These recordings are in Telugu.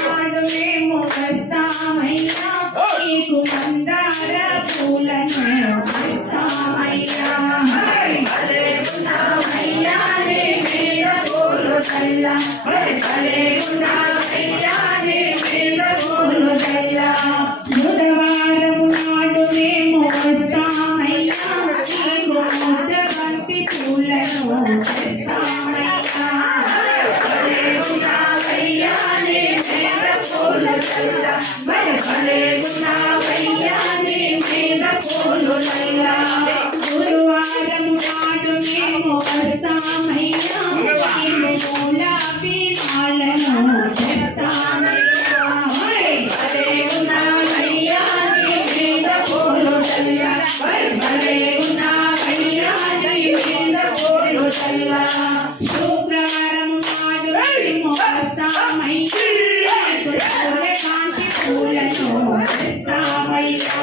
నాడు మేము వస్తామయ్యా నీకు మందార పూలను వస్తామయ్యా భలే ఉన్నావయ్యా నీ మీద పూలు చల్ల భలే ఉన్నావయ్యా నీ మీద పూలు చల్ల బుధవారం నాడు మేము వస్తామయ్యా నీకు ముద్దబంతి పూలను వస్తామయ్యా భలే ఉన్నావయ్యా నీ మీద పూలు చల్ల భలే ఉన్నావయ్యా నీ మీద పూలు చల్ల గురువారం నాడు మేము వస్తామయ్యా నీకు గులాబీ మాలను తెస్తామయ్యా భలే ఉన్నావయ్యా నీ మీద పూలు చల్ల భలే ఉన్నావయ్యా నీ మీద పూలు చల్ల శుక్రవారం నాడు మేము వస్తామయ్యా సూర్యకాంతి పూలను తెస్తామయ్యా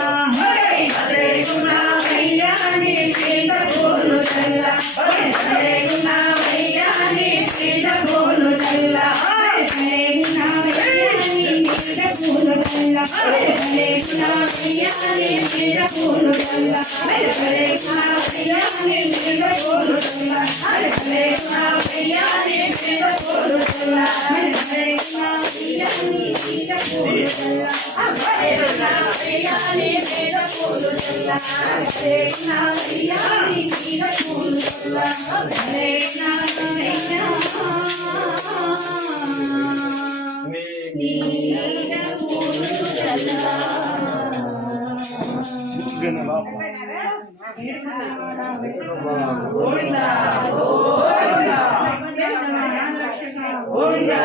భలే ఉన్నావయ్యా నీ మీద పూలు చల్ల భలే ఉన్నావయ్యా నీ మీద పూలు చల్ల భలే ఉన్నావయ్యా నీ మీద పూలు చల్ల భలే ఉన్నావయ్యా నీ మీద పూలు చల్ల భలే ఉన్నావయ్యా నీ మీద పూలు చల్ల భలే ఉన్నావయ్యా నీ మీద పూలు చల్ల భలే ఉన్నావయ్యా నీ మీద పూలు చల్ల భలే ఉన్నావయ్యా నీ మీద పూలు చల్ల భలే ఉన్నావయ్యా నీ మీద పూలు చల్ల భలే ఉన్నావయ్యా నీ మీద పూలు చల్ల గోవిందా గోవిందా గోవిందా